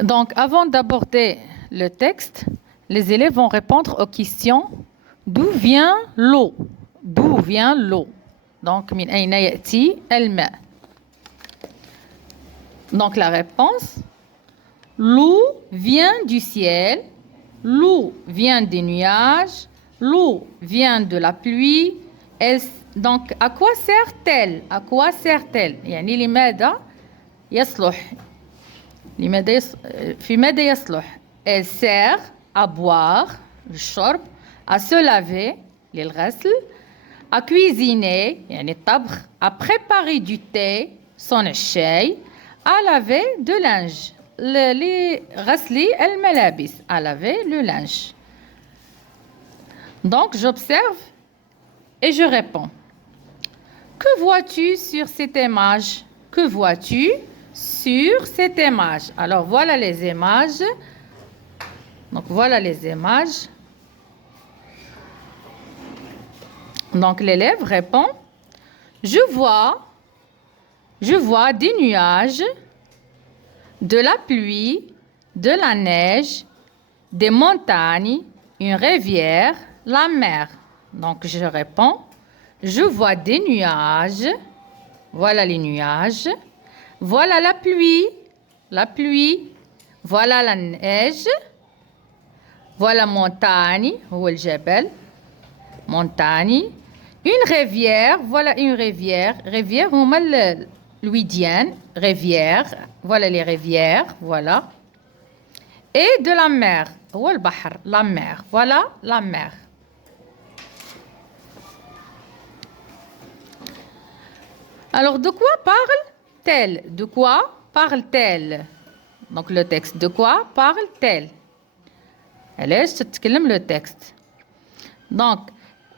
Donc, avant d'aborder le texte, les élèves vont répondre aux questions. D'où vient l'eau? D'où vient l'eau? Donc, min ayna ya'ti al-ma'. Donc, la réponse, l'eau vient du ciel, l'eau vient des nuages, l'eau vient de la pluie. Donc, à quoi sert-elle? À quoi sert-elle? يعني لماذا يصلح؟ في ماذا يصلح؟ Elle sert à boire, الشرب, à se laver, للغسل, à cuisiner, يعني الطبخ, à préparer du thé, صنع الشاي, à laver de linge, غسل الملابس, à laver le linge. Donc, j'observe et je réponds. Que vois-tu sur cette image? Que vois-tu sur cette image? Alors, voilà les images. Donc, voilà les images. Donc, l'élève répond. Je vois des nuages, de la pluie, de la neige, des montagnes, une rivière, la mer. Donc, je réponds. Je vois des nuages. Voilà les nuages. Voilà la pluie. Voilà la neige. Voilà montagne. Ou le jebel. Montagne. Une rivière. Voilà une rivière. Rivière, on met l'ouidienne. Rivière. Voilà les rivières. Voilà. Et de la mer. Ou le bahr. La mer. Voilà la mer. Alors, de quoi parle-t-elle? De quoi parle-t-elle? Donc, le texte. De quoi parle-t-elle? علاش تتكلم le texte. Donc,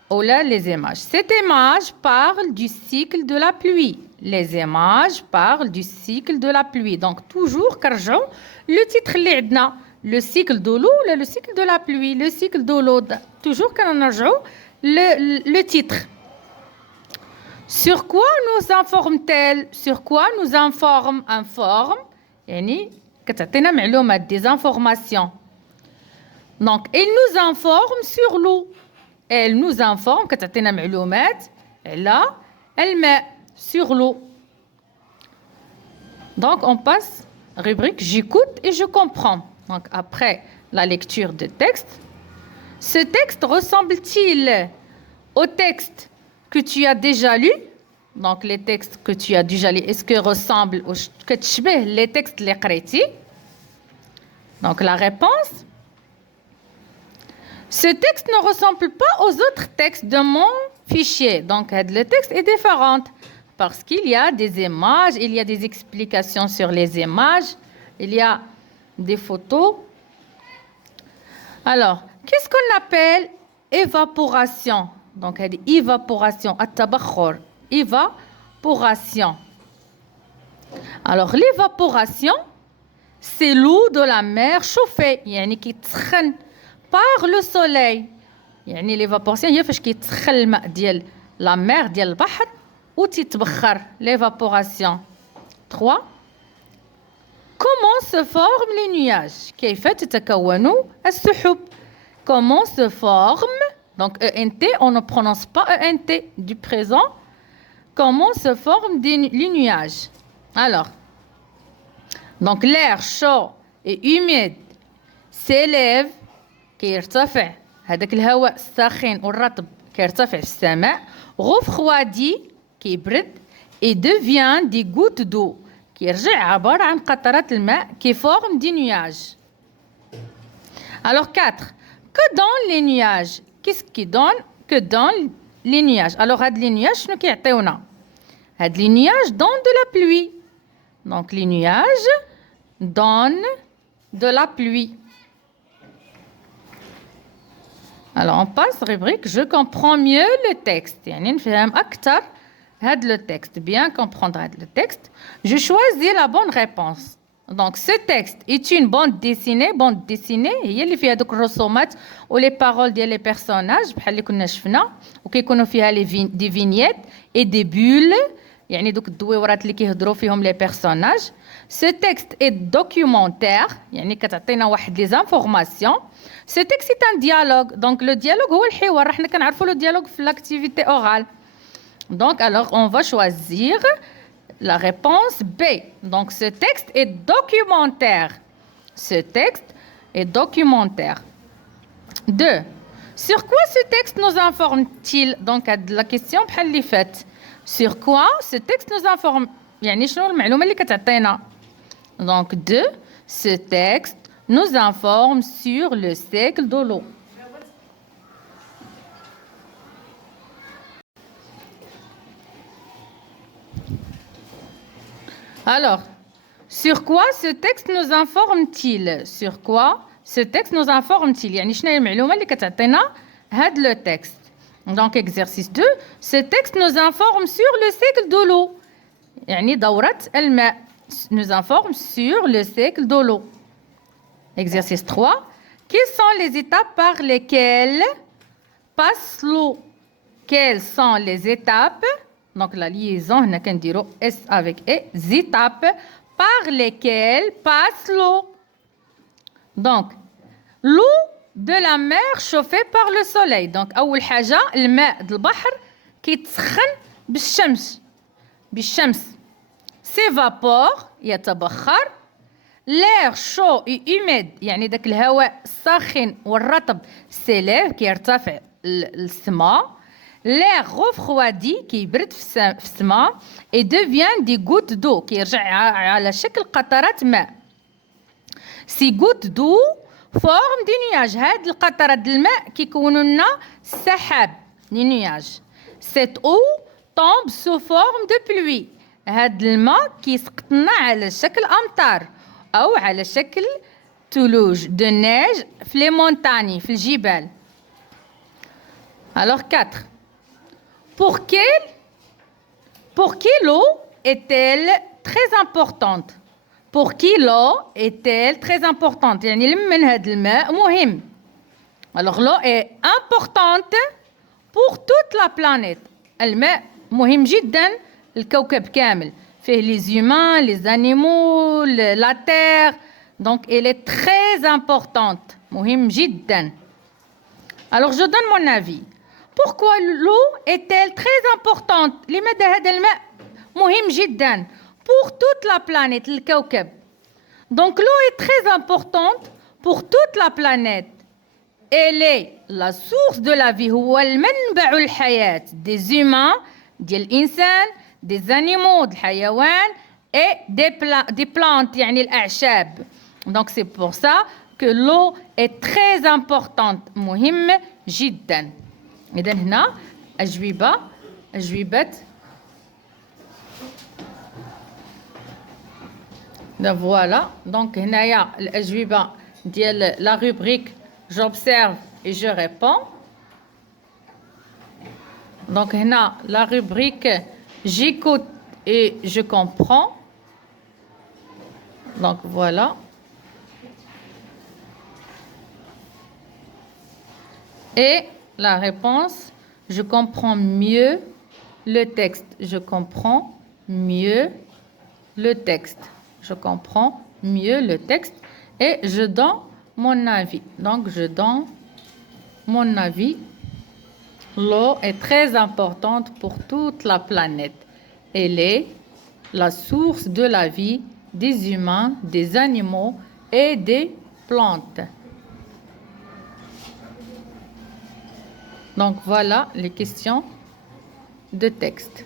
oh là, les images. Cette image parle du cycle de la pluie. Les images parlent du cycle de la pluie. Donc, toujours كرجعوا le titre اللي عندنا. Le cycle de l'eau ou le cycle de la pluie. Le cycle de l'eau. Toujours كنرجعوا le titre. Sur quoi nous informe-t-elle? Sur quoi nous informe? Informe, يعني كتعطينا معلومات, des informations. Donc, elle nous informe sur l'eau. Elle nous informe كتعطينا معلومات على الماء, sur l'eau. Donc, on passe rubrique j'écoute et je comprends. Donc, après la lecture de texte, ce texte ressemble-t-il au texte que tu as déjà lu? Donc, les textes que tu as déjà lus, est-ce que ressemblent les textes les قريتي? Donc, la réponse, ce texte ne ressemble pas aux autres textes de mon fichier. Donc, le texte est différent parce qu'il y a des images, il y a des explications sur les images, il y a des photos. Alors, qu'est-ce qu'on appelle évaporation? Donc, elle dit évaporation, التبخر, évaporation. Alors, l'évaporation, c'est l'eau de la mer chauffée, يعني كيتسخن par le soleil. يعني l'évaporation هي فاش كيتسخن الماء ديال la mer ديال البحر وتتبخر, l'évaporation. 3. Comment se forment les nuages? كيف تتكون السحب? Comment se forment? Donc, ENT, on ne prononce pas ENT du présent. Comment se forment les nuages? Alors, donc l'air chaud et humide s'élève, كيرتفع, هذاك الهواء الساخن والرطب كيرتفع في السماء, refroidi, كيبرد, et devient des gouttes d'eau, كيرجع عبارة عن قطرات الماء, qui forment des nuages. Alors 4. Que donnent les nuages? Qu'est-ce qui donne? Que donnent les nuages? Alors, les nuages, شنو كيعطيونا? Les nuages donnent de la pluie. Donc, les nuages donnent de la pluie. Alors, on passe rubrique je comprends mieux le texte. يعني نفهم أكثر هذا le texte. Bien comprendre le texte. Je choisis la bonne réponse. Donc, ce texte est une bande dessinée. Bande dessinée, هي اللي فيها دوك الرسومات ولي paroles ديال les personnages بحال اللي كنا شفنا, وكيكونوا فيها des vignettes et des bulles, يعني دوك الدويورات اللي كيهضروا فيهم les personnages. Ce texte est documentaire, يعني كتعطينا واحد les informations. Ce texte est un dialogue. Donc le dialogue هو الحوار. احنا كنعرفوا le dialogue في l'activité orale. Donc alors on va choisir la réponse B. Donc ce texte est documentaire. Ce texte est documentaire. 2. Sur quoi ce texte nous informe-t-il? Donc la question بحال اللي فات. Sur quoi ce texte nous informe? يعني شنو المعلومة اللي كتعطينا؟ Donc 2. Ce texte nous informe sur le cycle de l'eau. Alors, sur quoi ce texte nous informe-t-il? Sur quoi ce texte nous informe-t-il? يعني شنو هي المعلومة اللي كتعطينا هاد le texte. Donc exercice 2, ce texte nous informe sur le cycle de l'eau. يعني دورة الماء nous informe sur le cycle de l'eau. Exercice 3, quelles sont les étapes par lesquelles passe l'eau? Quelles sont les étapes? Donc la liaison, هنا كنديرو S avec E, étapes par lesquelles passe l'eau. Donc l'eau de la mer chauffée par le soleil. Donc أول حاجة الماء د البحر كيتسخن بالشمس. s'évapore يتبخر. l'air chaud et humide يعني داك الهواء الساخن والرطب s'élève كيرتفع للسماء. l'air refroidi كيبرد في السماء et devient des gouttes d'eau كيرجع على شكل قطرات ماء. ces gouttes d'eau forment des nuages. هاد القطرات د الماء كيكونوا لنا سحاب des nuages. cette eau tombe sous forme de pluie. هاد الماء كيسقط لنا على شكل أمطار أو على شكل ثلوج de neige في les montagnes في الجبال. Alors 4. Pour qui l'eau est-elle très importante? Pour qui l'eau est-elle très importante? يعني لمن هاد الماء مهم. Alors l'eau est importante pour toute la planète. الماء مهم جدا الكوكب كامل. فيه les humains, les animaux, la terre. Donc elle est très importante. مهم جدا. Alors je donne mon avis. Pourquoi l'eau est-elle très importante? لماذا هذا الماء مهم جدا pour toute la planète الكوكب. Donc l'eau est très importante pour toute la planète. Elle est la source de la vie. هو المنبع الحياة des humains ديال الإنسان, des animaux الحيوان et des plantes يعني الأعشاب. Donc c'est pour ça que l'eau est très importante. مهم جدا. إذا هنا أجوبة voilà. Donc هنايا الأجوبة ديال la rubrique j'observe et je réponds. Donc هنا la rubrique j'écoute et je comprends. Donc voilà. Et la réponse, je comprends mieux le texte. Je comprends mieux le texte. Je comprends mieux le texte et je donne mon avis. Donc, je donne mon avis. L'eau est très importante pour toute la planète. Elle est la source de la vie des humains, des animaux et des plantes. Donc voilà les questions de texte.